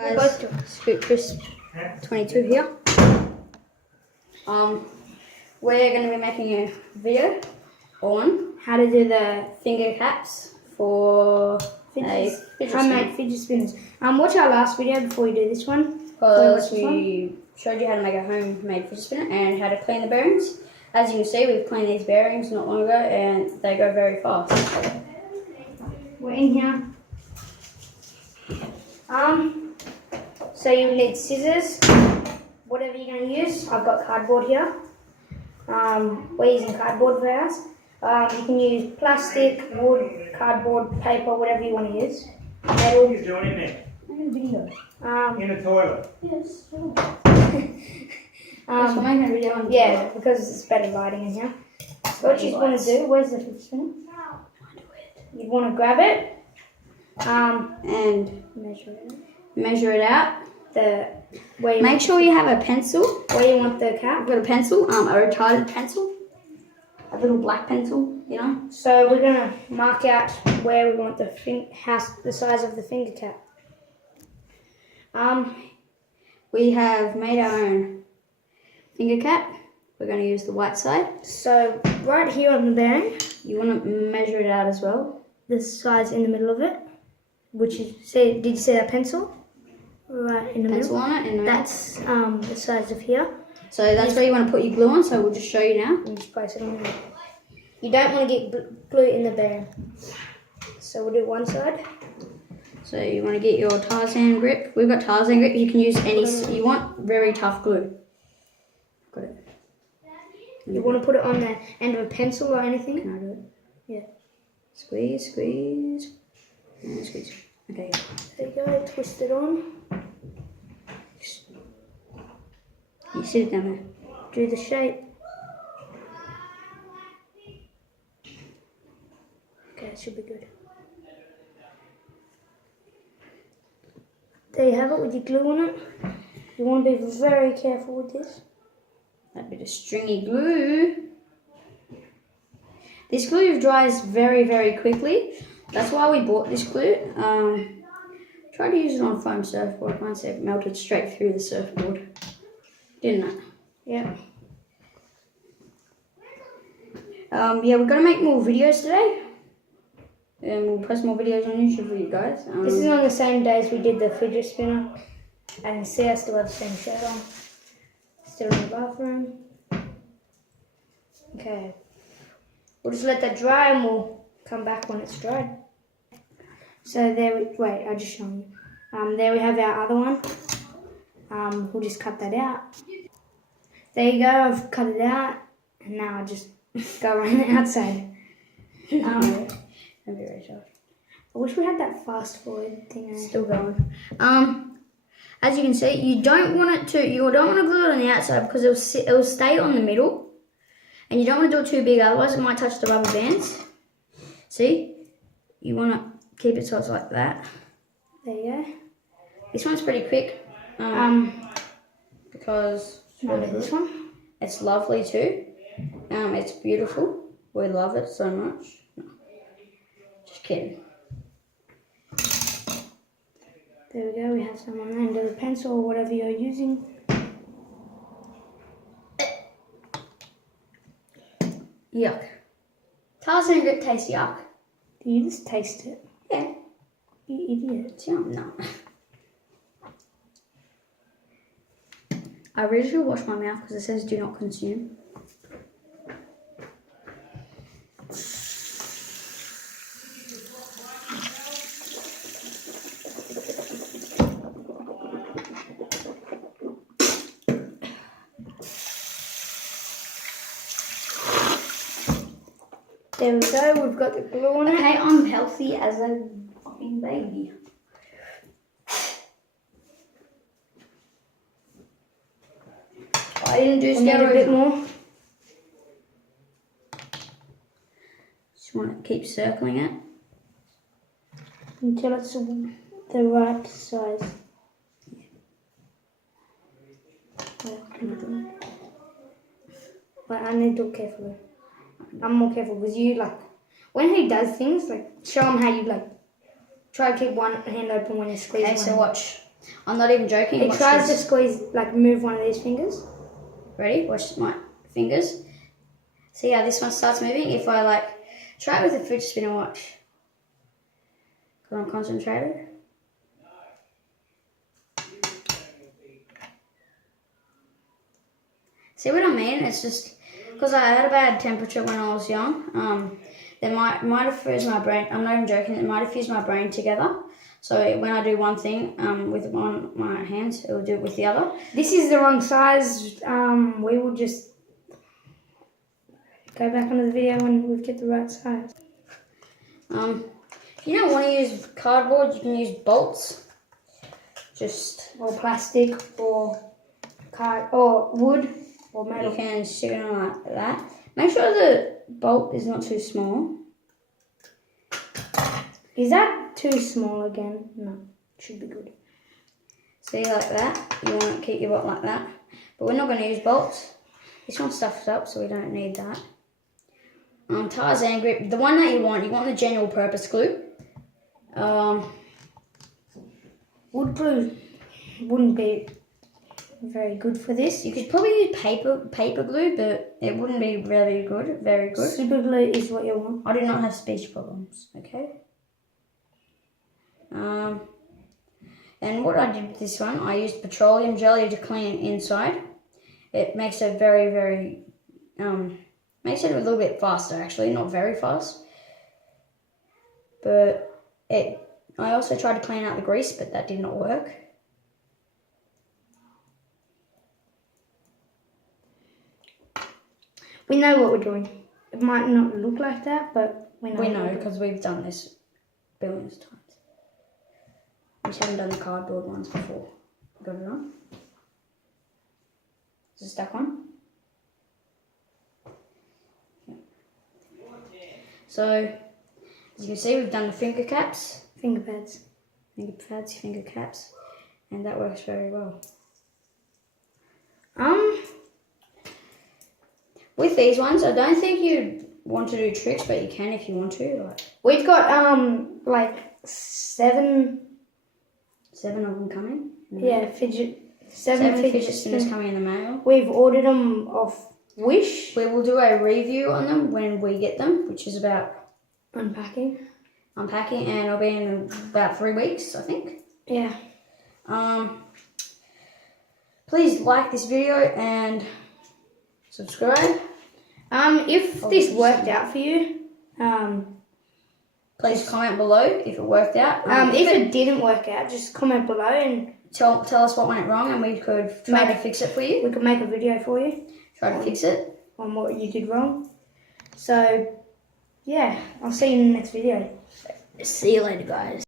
Guys, Scoop Crisp 22 here. We're going to be making a video on how to do the finger caps for homemade fidget spinners. Watch our last video before you do this one. Because we showed you how to make a homemade fidget spinner and how to clean the bearings. As you can see, we've cleaned these bearings not long ago and they go very fast. We're in here. So you need scissors, whatever you're going to use. I've got cardboard here. We're using cardboard for ours. You can use plastic, wood, cardboard, paper, whatever you want to use. Metal. What are you doing in there? Making a video. In the toilet? Yes, sure. We're making a video on the toilet. Because it's better lighting in here. So what you want to do, where's the fidget spinner? You'd want to grab it and measure it out. Make sure you have a pencil. Where you want the cap? I've got a pencil, a retarded pencil, a little black pencil, you know. So we're gonna mark out where we want the size of the finger cap. We have made our own finger cap. We're going to use the white side. So right here on the bearing, you want to measure it out as well. The size in the middle of it, which is, did you see that pencil? Right in the pencil middle. on it. That's the size of here. So that's where you want to put your glue on. So we'll just show you now. And just place it on there. You don't want to get glue in the bearing. So we'll do one side. So you want to get your Tarzan grip. We've got Tarzan grip. You can use any. You want very tough glue. Got it. You want to put it on the end of a pencil or anything? Can I do it? Yeah. Squeeze, squeeze, and squeeze. Okay. There you go. Twist it on. You sit it down there. Do the shape. Okay, it should be good. There you have it with your glue on it. You want to be very careful with this. That bit of stringy glue. This glue dries very, very quickly. That's why we bought this glue. Tried to use it on foam surfboard once. It melted straight through the surfboard. Didn't it? Yeah. Yeah, we're going to make more videos today. And we'll post more videos on YouTube for you guys. This is on the same day as we did the fidget spinner. And you see I still have the same shirt on. Still in the bathroom. Okay. We'll just let that dry and we'll come back when it's dried. So wait, I'll just show you. There we have our other one. We'll just cut that out. There you go, I've cut it out. And now I'll just go around the outside. That'd be very tough. I wish we had that fast forward thing. Still going. As you can see, you don't want to glue it on the outside because it will stay on the middle. And you don't want to do it too big, otherwise it might touch the rubber bands. See? You want to keep it so it's like that. There you go. This one's pretty quick. Because this one? It's lovely too. It's beautiful. We love it so much. No. Just kidding. There we go, we have some on the end of the pencil or whatever you're using. Yuck. Tarzan grip tastes yuck. Do you just taste it? Yeah. You idiot. Yum, no. I really should wash my mouth because it says do not consume. There we go, we've got the glue on it. Okay, I'm healthy as a fucking baby. I didn't do steroids. A bit more. Just want to keep circling it. Until it's the right size. But I need to look carefully. I'm more careful because when he does things, show him how you try to keep one hand open when you squeeze. Okay, so watch. I'm not even joking. It Watch tries to this. squeeze, like move one of these fingers. Ready? Watch my fingers. See how this one starts moving? If I like try it with a fidget spinner, watch. Because I'm concentrated. See what I mean? It's just because I had a bad temperature when I was young. They might have fused my brain. I'm not even joking. It might have fused my brain together. So when I do one thing with one of my hands, it will do it with the other. This is the wrong size. We will just go back onto the video when we get the right size. If you don't want to use cardboard, you can use bolts. Or plastic, or card, or wood, or metal. You can stick it on like that. Make sure the bolt is not too small. Is that too small again? No, it should be good. See, like that. You want to keep your bolt like that. But we're not going to use bolts. This one stuffs up, so we don't need that. Tarzan grip. The one that you want the general purpose glue. Wood glue wouldn't be very good for this. You could probably use paper glue, but it wouldn't be very good. Super glue is what you want. I do not have speech problems, okay? And what I did with this one, I used petroleum jelly to clean inside. It makes it makes it a little bit faster actually, not very fast. But I also tried to clean out the grease, but that did not work. We know what we're doing. It might not look like that, but we know. We know because we've done this billions of times. We just haven't done the cardboard ones before. Got it on? Is it stuck on? Yeah. So, as you can see, we've done the finger caps. Finger pads. Finger caps. And that works very well. With these ones, I don't think you want to do tricks, but you can if you want to. Like we've got like seven of them coming. Yeah, seven fidget spinners coming in the mail. We've ordered them off Wish. We will do a review on them when we get them, which is about unpacking, and it'll be in about 3 weeks, I think. Yeah. Please like this video and subscribe. If this worked out for you, please comment below if it worked out. If it didn't work out, just comment below and tell us what went wrong, and we could try to fix it for you. We could make a video for you. Try to fix it on what you did wrong. So, yeah, I'll see you in the next video. See you later, guys.